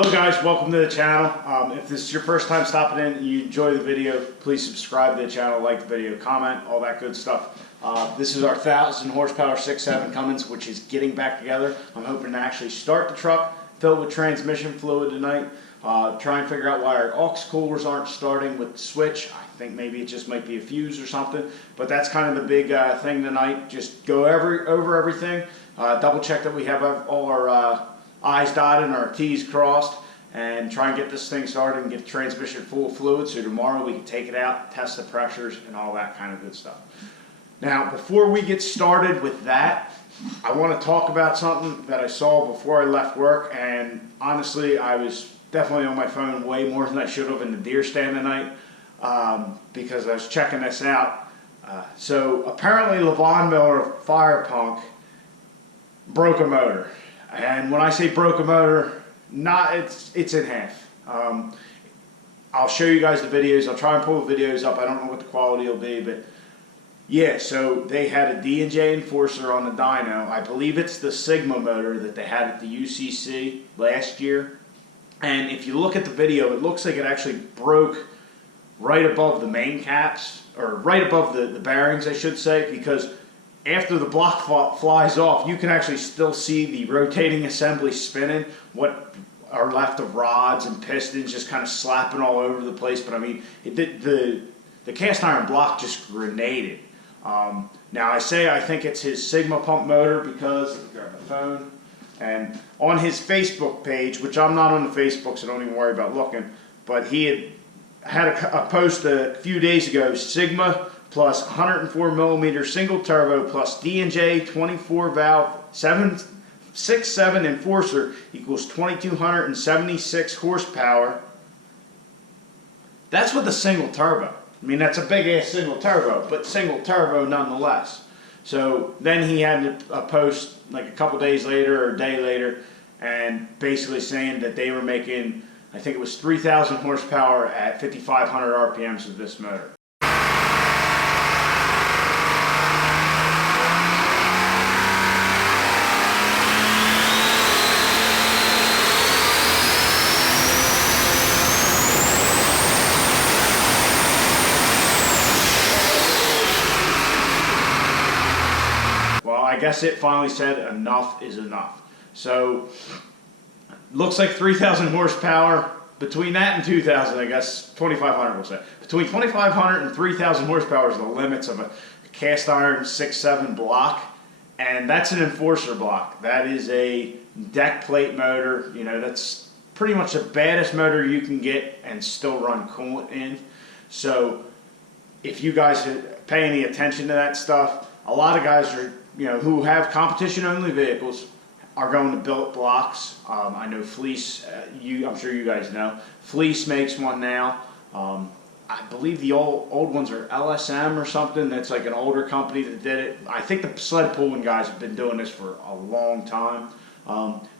Hello guys, welcome to the channel. If this is your first time stopping in and you enjoy the video, please subscribe to the channel, like the video, comment, all that good stuff. This is our 1,000 horsepower 6.7 Cummins, which is getting back together. I'm hoping to actually start the truck, fill it with transmission fluid tonight, try and figure out why our aux coolers aren't starting with the switch. I think maybe it just might be a fuse or something, but that's kind of the big thing tonight. Just go over everything, double check that we have all our I's dotted and our T's crossed, and try and get this thing started and get the transmission full of fluid so tomorrow we can take it out, test the pressures and all that kind of good stuff. Now before we get started with that, I want to talk about something that I saw before I left work, and honestly I was definitely on my phone way more than I should have in the deer stand tonight because I was checking this out. So apparently Lavon of FirePunk broke a motor. And when I say broke a motor, it's in half. I'll show you guys the videos. I'll try and pull the videos up. I don't know what the quality will be, but yeah, so they had a D&J enforcer on the dyno. I believe it's the Sigma motor that they had at the UCC last year. And if you look at the video, it looks like it actually broke right above the main caps, or right above the bearings, I should say, because after the block flies off, you can actually still see the rotating assembly spinning, what are left of rods and pistons just kind of slapping all over the place. But I mean, the cast iron block just grenaded. Now I think it's his Sigma pump motor because, let me grab my phone, and on his Facebook page, which I'm not on the Facebook, so don't even worry about looking, but he had a post a few days ago, Sigma plus 104mm single turbo plus D&J 24 valve 6.7 enforcer equals 2,276 horsepower. That's with a single turbo. I mean, that's a big ass single turbo, but single turbo nonetheless. So then he had a post like a couple days later or a day later, and basically saying that they were making, I think it was 3,000 horsepower at 5,500 RPMs with this motor. I guess it finally said enough is enough. So looks like 3,000 horsepower. Between that and 2,000, I guess 2,500 we'll say. Between 2,500 and 3,000 horsepower is the limits of a cast iron 6.7 block, and that's an enforcer block. That is a deck plate motor. You know, that's pretty much the baddest motor you can get and still run coolant in. So if you guys pay any attention to that stuff, a lot of guys are, who have competition-only vehicles are going to billet blocks. I know Fleece, I'm sure you guys know. Fleece makes one now. I believe the old ones are LSM or something. That's like an older company that did it. I think the sled pulling guys have been doing this for a long time.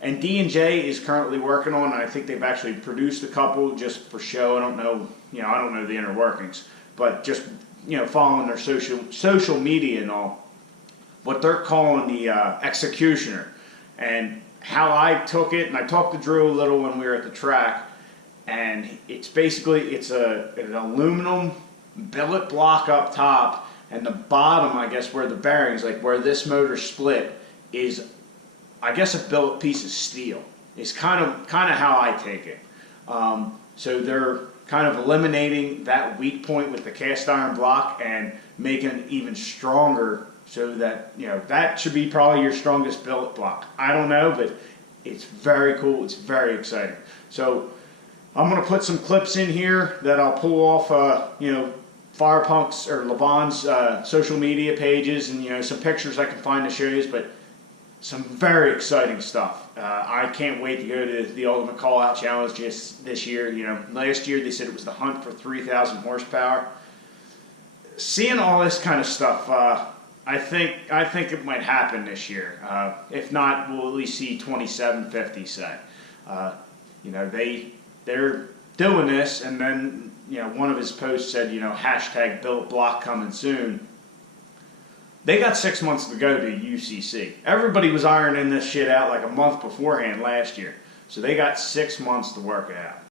And D&J is currently working on, and I think they've actually produced a couple just for show. I don't know the inner workings, but just following their social media and all. What they're calling the Executioner, and how I took it, and I talked to Drew a little when we were at the track, and it's basically an aluminum billet block up top, and the bottom, I guess where the bearings, like where this motor split, is I guess a billet piece of steel. It's kind of how I take it. So they're kind of eliminating that weak point with the cast iron block and making it even stronger. So that, that should be probably your strongest billet block. I don't know, but it's very cool. It's very exciting. So I'm going to put some clips in here that I'll pull off, FirePunk's or Lavon's social media pages, and, some pictures I can find to show you, but some very exciting stuff. I can't wait to go to the Ultimate Call Out Challenge just this year. Last year they said it was the hunt for 3,000 horsepower. Seeing all this kind of stuff, I think it might happen this year. If not, we'll at least see 2750 say. They're doing this, and then one of his posts said hashtag billet block coming soon. They got 6 months to go to UCC. Everybody was ironing this shit out like a month beforehand last year. So they got 6 months to work it out.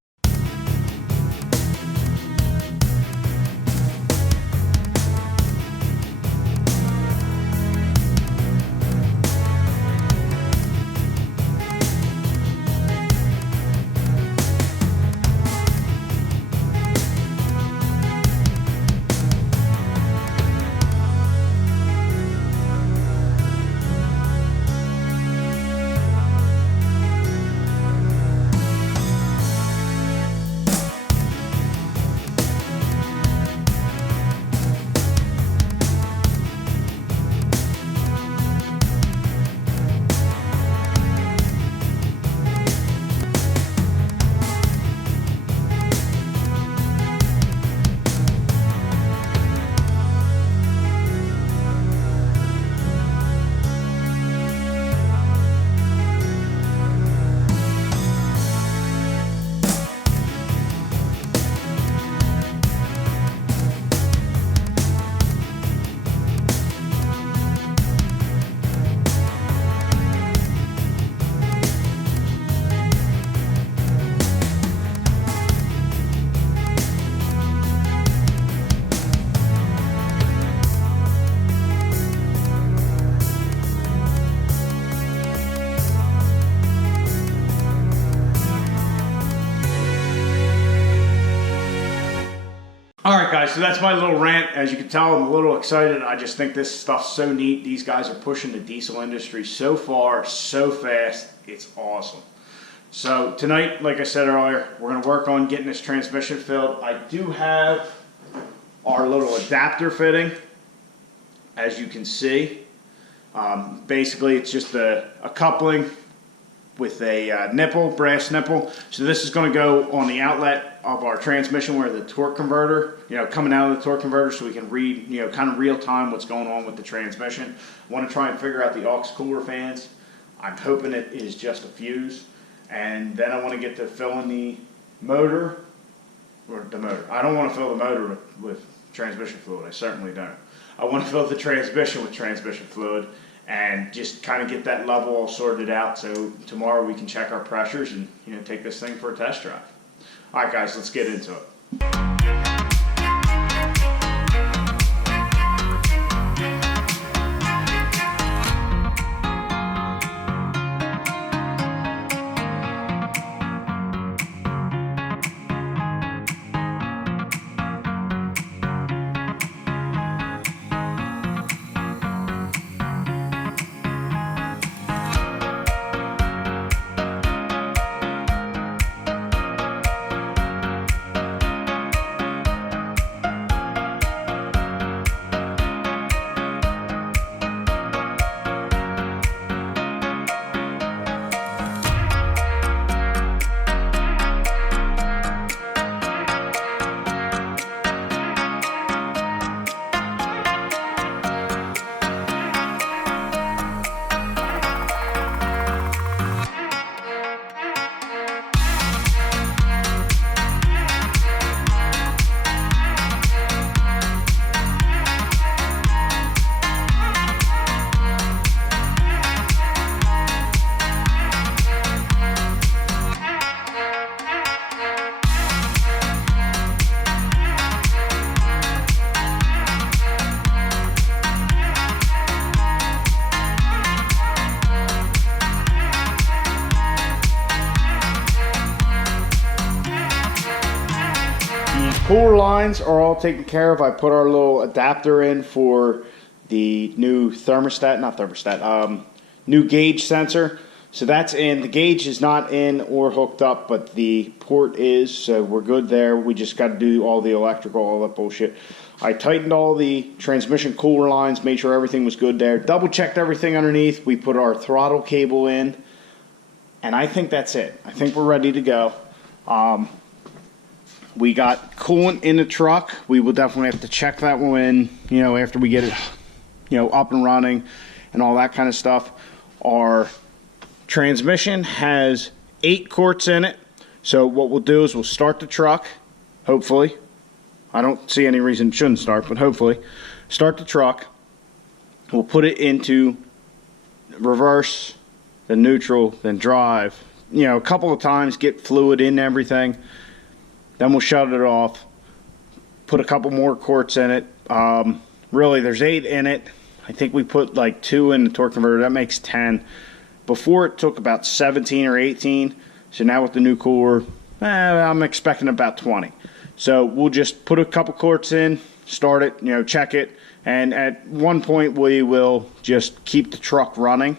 Alright guys, so that's my little rant. As you can tell, I'm a little excited. I just think this stuff's so neat. These guys are pushing the diesel industry so far, so fast. It's awesome. So tonight, like I said earlier, we're going to work on getting this transmission filled. I do have our little adapter fitting, as you can see. Basically, it's just a coupling with a nipple, brass nipple. So this is going to go on the outlet of our transmission where the torque converter, coming out of the torque converter, so we can read, kind of real time what's going on with the transmission. I want to try and figure out the aux cooler fans. I'm hoping it is just a fuse. And then I want to get to filling the motor, I don't want to fill the motor with transmission fluid. I certainly don't. I want to fill the transmission with transmission fluid and just kind of get that level all sorted out, so tomorrow we can check our pressures and take this thing for a test drive. Alright guys, let's get into it. Cooler lines are all taken care of. I put our little adapter in for the new new gauge sensor. So that's in. The gauge is not in or hooked up, but the port is, so we're good there. We just got to do all the electrical, all that bullshit. I tightened all the transmission cooler lines, made sure everything was good there. Double checked everything underneath. We put our throttle cable in, and I think that's it. I think we're ready to go. We got coolant in the truck. We will definitely have to check that one, after we get it, up and running and all that kind of stuff. Our transmission has 8 quarts in it. So what we'll do is we'll start the truck, hopefully. I don't see any reason it shouldn't start, but hopefully. Start the truck. We'll put it into reverse, then neutral, then drive, a couple of times, get fluid in everything. Then we'll shut it off. Put a couple more quarts in it. Really, there's 8 in it. I think we put like 2 in the torque converter. That makes 10. Before it took about 17 or 18. So now with the new cooler, I'm expecting about 20. So we'll just put a couple quarts in, start it, check it. And at one point we will just keep the truck running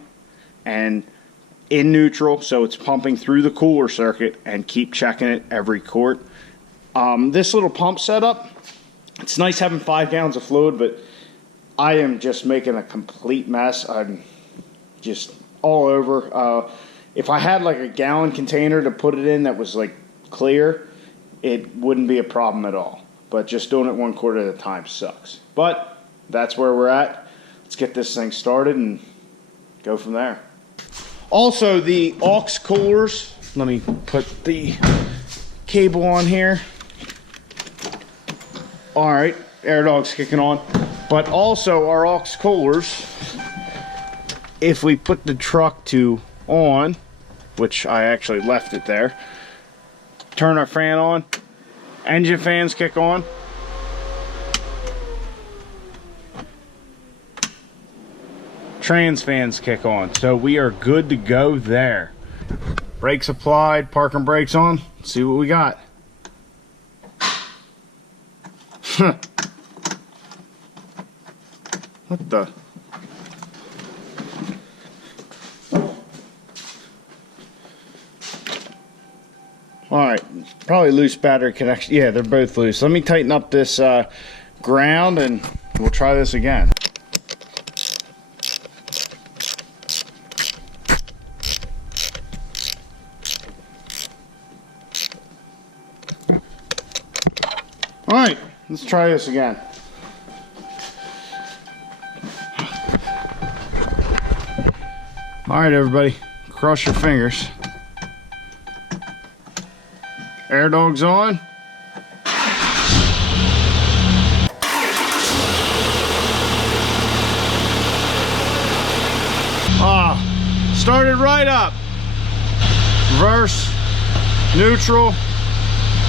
and in neutral, so it's pumping through the cooler circuit, and keep checking it every quart. This little pump setup, it's nice having 5 gallons of fluid, but I am just making a complete mess. I'm just all over. If I had like a gallon container to put it in that was like clear, it wouldn't be a problem at all. But just doing it 1 quart at a time sucks. But that's where we're at. Let's get this thing started and go from there. Also, the aux coolers, let me put the cable on here. Alright, air dog's kicking on. But also our aux coolers, if we put the truck to on, which I actually left it there, turn our fan on, engine fans kick on. Trans fans kick on, so we are good to go there. Brakes applied, parking brakes on. Let's see what we got. What the? Alright, probably loose battery connection. Yeah, they're both loose. Let me tighten up this ground and we'll try this again. Alright, let's try this again. Alright everybody, cross your fingers. Air dog's on. Started right up. Reverse, neutral,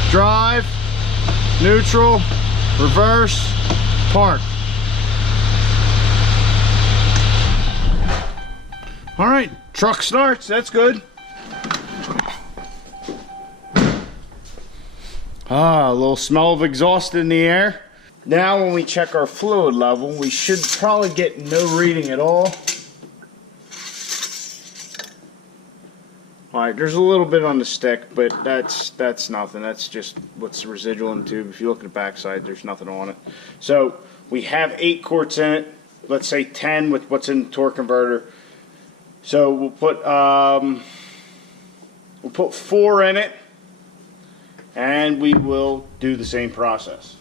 drive, neutral, reverse, park. All right, truck starts, that's good. A little smell of exhaust in the air. Now when we check our fluid level, we should probably get no reading at all. Alright, there's a little bit on the stick, but that's nothing. That's just what's residual in the tube. If you look at the backside, there's nothing on it. So we have 8 quarts in it. Let's say 10 with what's in the torque converter. So we'll put 4 in it, and we will do the same process.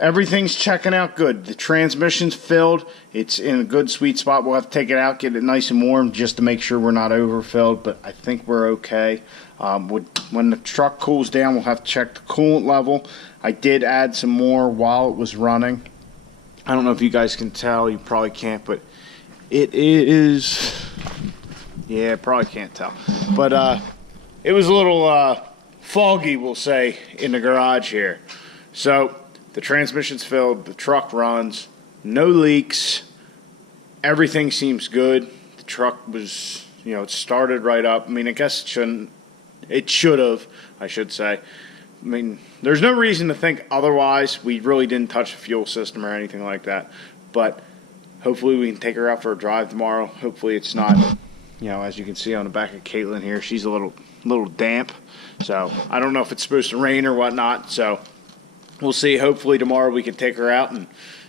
Everything's checking out good. The transmission's filled. It's in a good sweet spot. We'll have to take it out, get it nice and warm just to make sure we're not overfilled, but I think we're okay. When the truck cools down, we'll have to check the coolant level. I did add some more while it was running. I don't know if you guys can tell. You probably can't, but it is... Yeah, probably can't tell. But it was a little foggy, we'll say, in the garage here. So the transmission's filled, the truck runs, no leaks, everything seems good. The truck was, it started right up. I mean, I guess it should have, I should say. I mean, there's no reason to think otherwise. We really didn't touch the fuel system or anything like that. But hopefully we can take her out for a drive tomorrow. Hopefully it's not, you know, as you can see on the back of Caitlin here, she's a little damp. So I don't know if it's supposed to rain or whatnot. So we'll see. Hopefully tomorrow we can take her out and,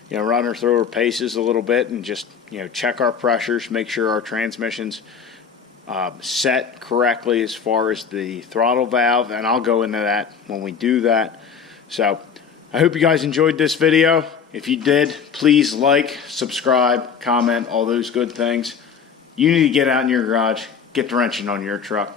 you know, run her through her paces a little bit and just, you know, check our pressures, make sure our transmission's set correctly as far as the throttle valve, and I'll go into that when we do that. So I hope you guys enjoyed this video. If you did, please like, subscribe, comment, all those good things. You need to get out in your garage, get the wrenching on your truck.